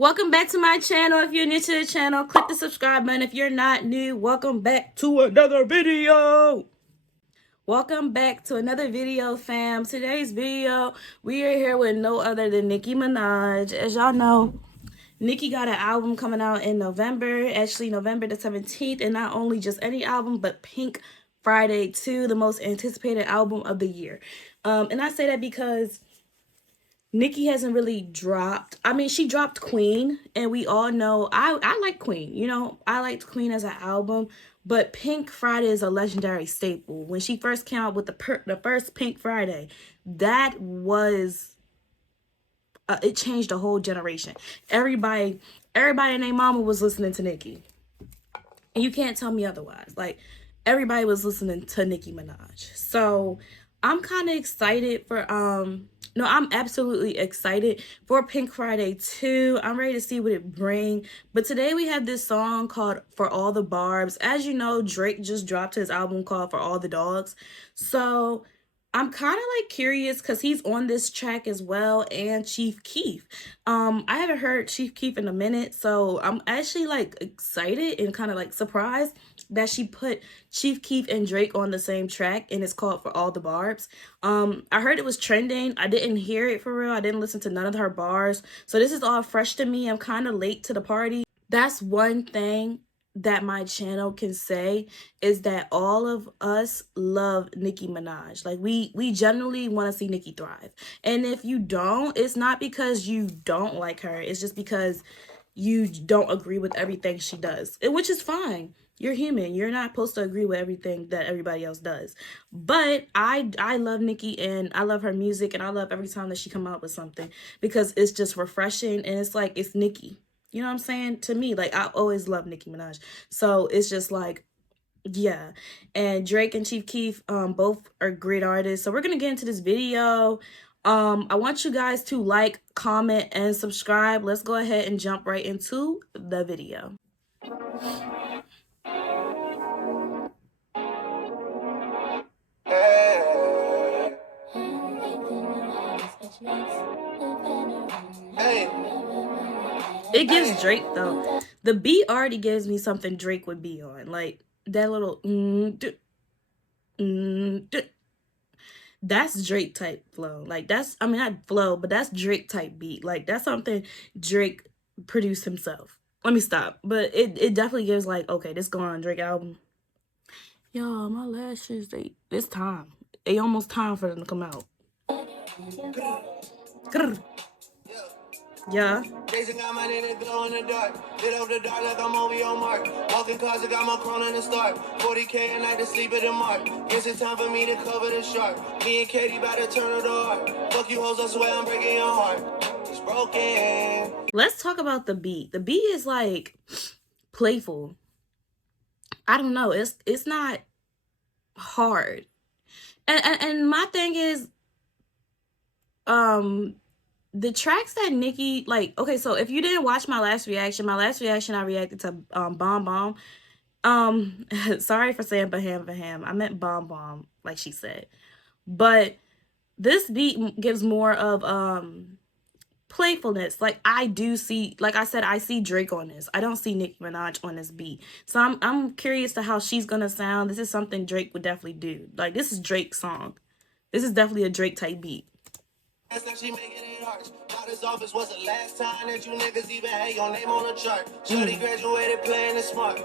Welcome back to my channel. If you're new to the channel, click the subscribe button. If you're not new, welcome back to another video. Welcome back to another video, fam. Today's video, we are here with no other than Nicki Minaj. As y'all know, Nicki got an album coming out in November, actually November the 17th, and not only just any album, but Pink Friday 2, the most anticipated album of the year. And I say that because Nicki hasn't really dropped. I mean, she dropped Queen, and we all know I like Queen. You know, I liked Queen as an album, but Pink Friday is a legendary staple. When she first came out with the first Pink Friday, that was it changed a whole generation. Everybody and their mama was listening to Nicki, and you can't tell me otherwise. Like, everybody was listening to Nicki Minaj. So I'm kind of excited for no, I'm absolutely excited for Pink Friday 2. I'm ready to see what it brings. But today we have this song called For All the Barbz. As you know, Drake just dropped his album called For All the Dogs. So I'm kind of like curious because he's on this track as well, and Chief Keef. I haven't heard Chief Keef in a minute, so I'm actually like excited and kind of like surprised that she put Chief Keef and Drake on the same track, and it's called For All the Barbz. I heard it was trending. I didn't hear it for real. I didn't listen to none of her bars, so this is all fresh to me. I'm kind of late to the party. That's one thing that my channel can say, is that all of us love Nicki Minaj. Like, we generally want to see Nicki thrive. And if you don't, it's not because you don't like her. It's just because you don't agree with everything she does, which is fine. You're human. You're not supposed to agree with everything that everybody else does. But I love Nicki, and I love her music, and I love every time that she come out with something, because it's just refreshing, and it's like, it's Nicki. You know what I'm saying? To me, like, I always love Nicki Minaj. So it's just like, yeah. And Drake and Chief Keef both are great artists. So we're gonna get into this video. I want you guys to like, comment, and subscribe. Let's go ahead and jump right into the video. It gives Drake though. The beat already gives me something Drake would be on. Like that little that's Drake type flow. Like, that's, I mean, not flow, but that's Drake type beat. Like, that's something Drake produced himself. Let me stop. But it definitely gives like, okay, this going on Drake album. Y'all, my lashes, it's time. They almost time for them to come out. Grr. Yeah. Jason got my nigga glow in the dark. Lit up the dark like I'm over your mark. Walking cars, I got my crown in the start. 40K a night to sleep at the mark. Guess it's time for me to cover the shark. Me and Katie about to turn her door. Fuck you hoes, I swear I'm breaking your heart. It's broken. Let's talk about the beat. The beat is like playful. I don't know. It's not hard. And my thing is, the tracks that Nicki, like, okay, so if you didn't watch my last reaction, I reacted to Bomb Bomb. Sorry for saying Baham. I meant Bomb Bomb, like she said. But this beat gives more of playfulness. Like, I do see, like I said, I see Drake on this. I don't see Nicki Minaj on this beat. So I'm curious to how she's gonna sound. This is something Drake would definitely do. Like, this is Drake's song. This is definitely a Drake type beat. That's like she making it hard. Doctor's office was the last time that you niggas even had your name on the chart. Shorty graduated playing it smart.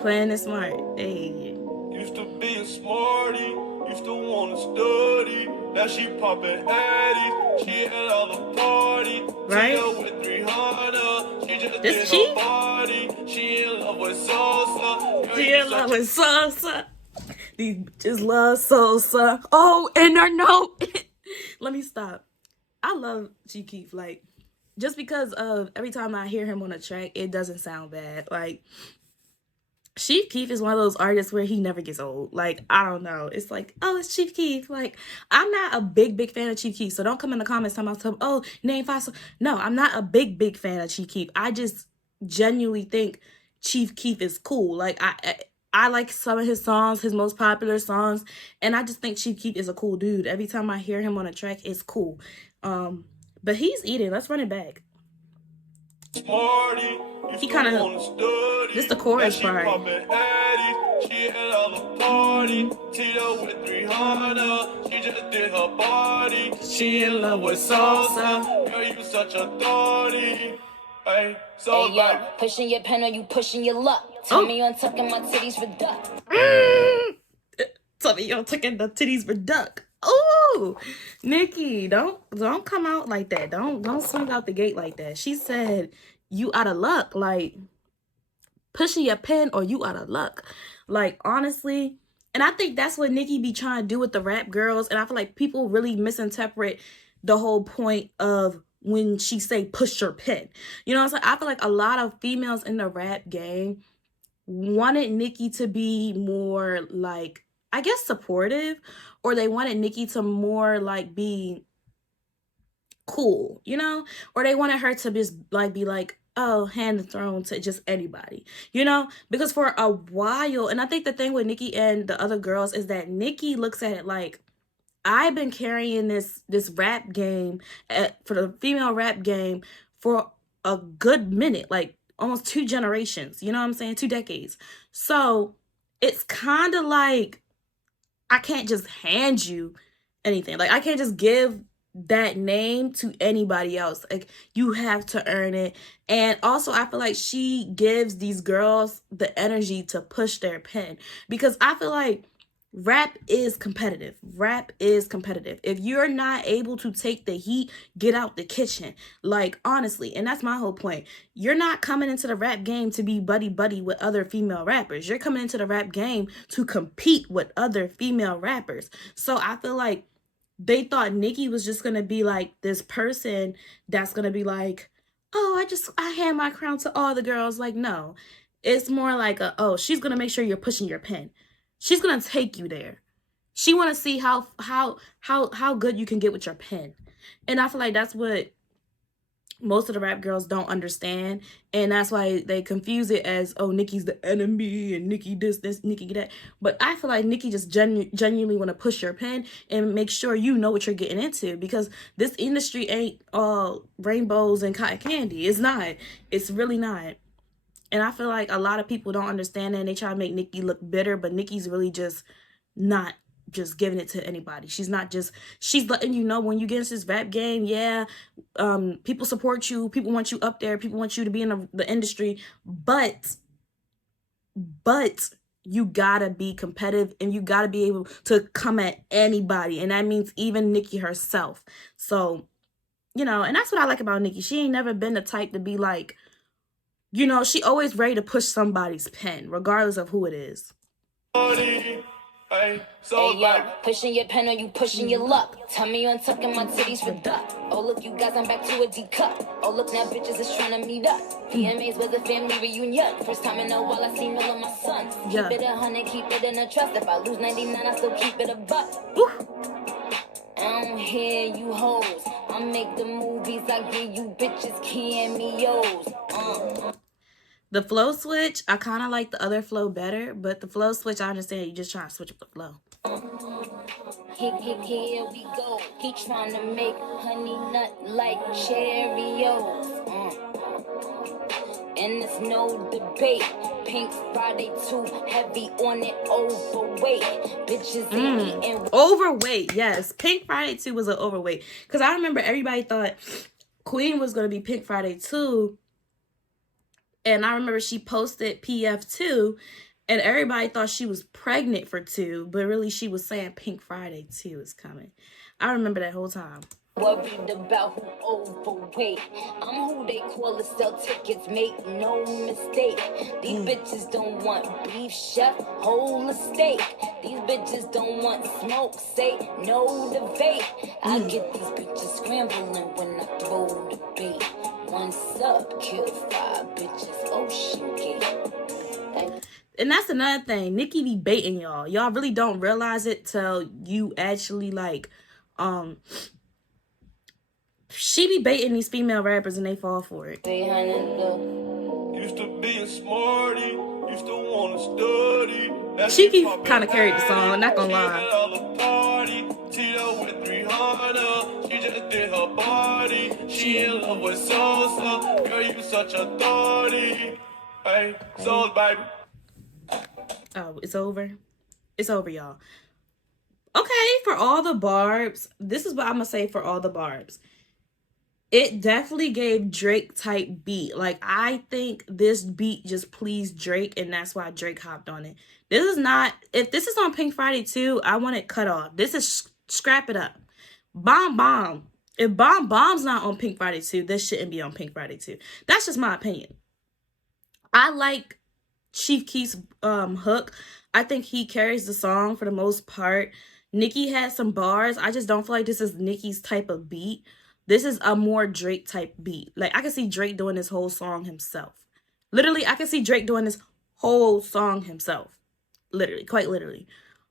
Playing it smart. Hey. Used to be a smarty, used to wanna study. Now she poppin' Atee, she at all the party. Right? With 300, she just this did her body. She in love with Sosa. She in love with Sosa. These just love Sosa. Oh, and her note. Let me stop. I love Chief Keef. Like, just because of every time I hear him on a track, it doesn't sound bad. Like, Chief Keef is one of those artists where he never gets old. Like, I don't know. It's like, oh, it's Chief Keef. Like, I'm not a big fan of Chief Keef. So don't come in the comments talking about, oh, name Fossil. No, I'm not a big fan of Chief Keef. I just genuinely think Chief Keef is cool. Like, I like some of his songs, his most popular songs, and I just think Chief Keef is a cool dude. Every time I hear him on a track, it's cool. But he's eating. Let's run it back. smarty. He kind of, this the chorus part. She at all the party. Tito with 300. She just did her body. She in love with Sosa. Girl, you such a thotty. Hey, so hey, yo, pushing your pen or you pushing your luck. Tell me you ain't tucking my titties for duck. Tell me you ain't tucking the titties for duck. Ooh, Nicki, don't come out like that. Don't swing out the gate like that. She said you out of luck, like pushing your pen or you out of luck. Like, honestly, and I think that's what Nicki be trying to do with the rap girls, and I feel like people really misinterpret the whole point of when she say push your pen. You know what I'm saying? I feel like a lot of females in the rap game wanted Nicki to be more, like, I guess supportive, or they wanted Nicki to more like be cool, you know, or they wanted her to just like be like, oh, hand the throne to just anybody, you know, because for a while, and I think the thing with Nicki and the other girls is that Nicki looks at it like, I've been carrying this rap game for the female rap game for a good minute, like almost 2 generations, you know what I'm saying, 2 decades. So it's kind of like, I can't just hand you anything. Like, I can't just give that name to anybody else. Like, you have to earn it. And also, I feel like she gives these girls the energy to push their pen, because I feel like rap is competitive. Rap is competitive. If you're not able to take the heat, get out the kitchen. Like, honestly, and that's my whole point. You're not coming into the rap game to be buddy-buddy with other female rappers. You're coming into the rap game to compete with other female rappers. So I feel like they thought Nicki was just going to be like this person that's going to be like, oh, I hand my crown to all the girls. Like, no. It's more like oh, she's going to make sure you're pushing your pen. She's going to take you there. She want to see how good you can get with your pen. And I feel like that's what most of the rap girls don't understand. And that's why they confuse it as, oh, Nicki's the enemy and Nicki this, Nicki that. But I feel like Nicki just genuinely want to push your pen and make sure you know what you're getting into. Because this industry ain't all rainbows and cotton candy. It's not. It's really not. And I feel like a lot of people don't understand that, and they try to make Nicki look bitter, but Nicki's really just not just giving it to anybody. She's not just, she's letting you know when you get into this rap game, yeah, people support you, people want you up there, people want you to be in the industry, but you gotta be competitive and you gotta be able to come at anybody, and that means even Nicki herself. So, you know, and that's what I like about Nicki. She ain't never been the type to be like, you know, she always ready to push somebody's pen, regardless of who it is. hey, Hey, yo, pushing your pen or you pushing your luck. Tell me you ain't tucking my titties for duck. Oh, look, you guys, I'm back to a D cup. Oh, look, now bitches is trying to meet up. PMAs was a family reunion. First time in a while I seen all of my sons. Yeah. Keep it 100, keep it in a trust. If I lose 99, I still keep it a buck. I don't hear you hoes. I make the movies, I give you bitches cameos. The flow switch, I kind of like the other flow better, but the flow switch, I understand you just trying to switch up the flow. Here we go. He trying to make honey nut like Cheerios. And there's no debate. Pink Friday too heavy on it, overweight. Bitches ain't eating. Overweight, yes. Pink Friday 2 was an overweight. Because I remember everybody thought Queen was going to be Pink Friday 2. And I remember she posted PF2, and everybody thought she was pregnant for 2, but really she was saying Pink Friday 2 is coming. I remember that whole time. Worried about who overweight. I'm who they call to sell tickets, make no mistake. These bitches don't want beef, chef, whole estate. These bitches don't want smoke, say no debate. I get these bitches scrambling when I throw the bait. One sub, kill 5 bitches, Ocean Gate. And that's another thing. Nicki be baiting y'all. Y'all really don't realize it till you actually like, she be baiting these female rappers and they fall for it. Used to be a smarty, used to want to study. She kind of carried the song, not gonna lie. Tito with 300. Rihanna. She just did her body. She in love with Sosa. Girl, you such a thotty. Hey, Soul, baby. Oh, it's over. It's over, y'all. Okay, for all the Barbz, this is what I'm gonna say for all the Barbz. It definitely gave Drake type beat. Like, I think this beat just pleased Drake, and that's why Drake hopped on it. This is not, if this is on Pink Friday 2, I want it cut off. This is scrap it up. Bomb Bomb. If Bomb Bomb's not on Pink Friday 2, this shouldn't be on Pink Friday 2. That's just my opinion. I like Chief Keef's hook. I think he carries the song for the most part. Nicki had some bars. I just don't feel like this is Nicki's type of beat. This is a more Drake type beat. Like, I can see Drake doing this whole song himself. Literally, I can see Drake doing this whole song himself. Literally, quite literally.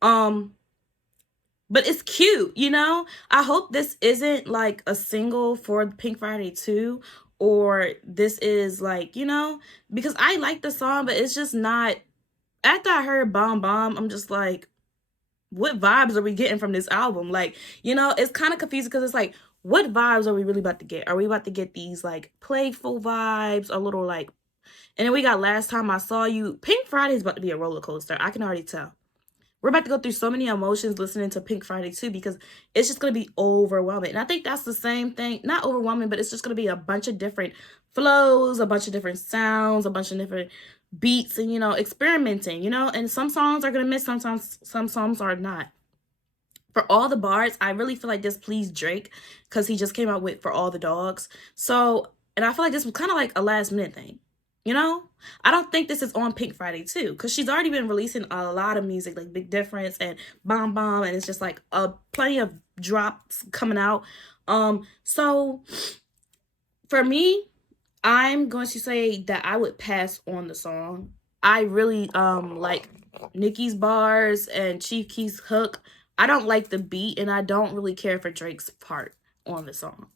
But it's cute, you know? I hope this isn't like a single for Pink Friday 2, or this is like, you know, because I like the song, but it's just not. After I heard Bomb Bomb, I'm just like, what vibes are we getting from this album? Like, you know, it's kind of confusing because it's like, what vibes are we really about to get? Are we about to get these like playful vibes, a little like, and then we got Last Time I Saw You. Pink Friday is about to be a roller coaster. I can already tell. We're about to go through so many emotions listening to Pink Friday 2 because it's just going to be overwhelming. And I think that's the same thing. Not overwhelming, but it's just going to be a bunch of different flows, a bunch of different sounds, a bunch of different beats, and, you know, experimenting, you know. And some songs are going to miss, sometimes some songs are not. For all the Barbz, I really feel like this pleased Drake because he just came out with For All the Dogs. So, and I feel like this was kind of like a last minute thing, you know? I don't think this is on Pink Friday 2 because she's already been releasing a lot of music like Big Difference and Bomb Bomb, and it's just like plenty of drops coming out. So for me, I'm going to say that I would pass on the song. I really like Nicki's bars and Chief Keef's hook. I don't like the beat, and I don't really care for Drake's part on the song.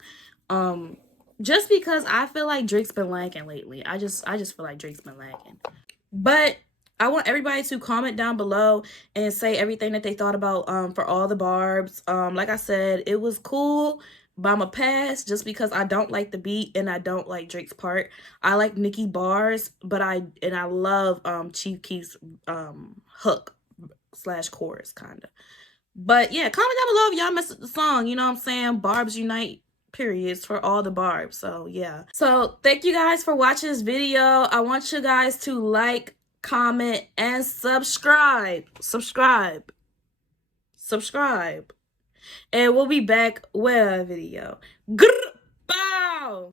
Just because I feel like Drake's been lagging lately. I just feel like Drake's been lagging. But I want everybody to comment down below and say everything that they thought about For All the Barbz. Like I said, it was cool, but I'm a pass just because I don't like the beat and I don't like Drake's part. I like Nicki bars, but I love Chief Keef's hook / chorus kind of. But yeah, comment down below if y'all messed with the song. You know what I'm saying? Barbz unite, periods, for all the Barbz. So yeah. So thank you guys for watching this video. I want you guys to like, comment, and subscribe. And we'll be back with a video. Grrr, bow!